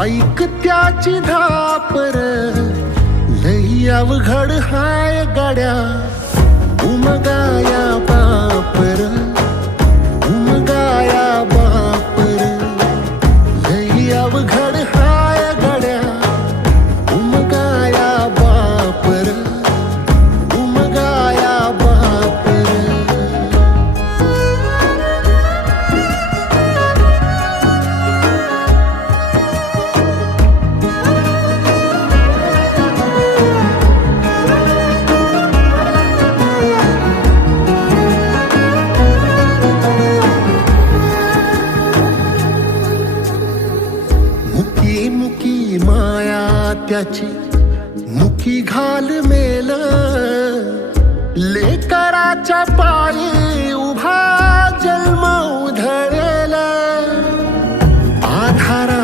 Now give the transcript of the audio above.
ऐक त्याची धापर. लई अवघड हाय गाड्या. उमगाया बापर. उमगाया बापर. लई अवघड त्याची मुखी घाल मेल. लेकराच्या पायी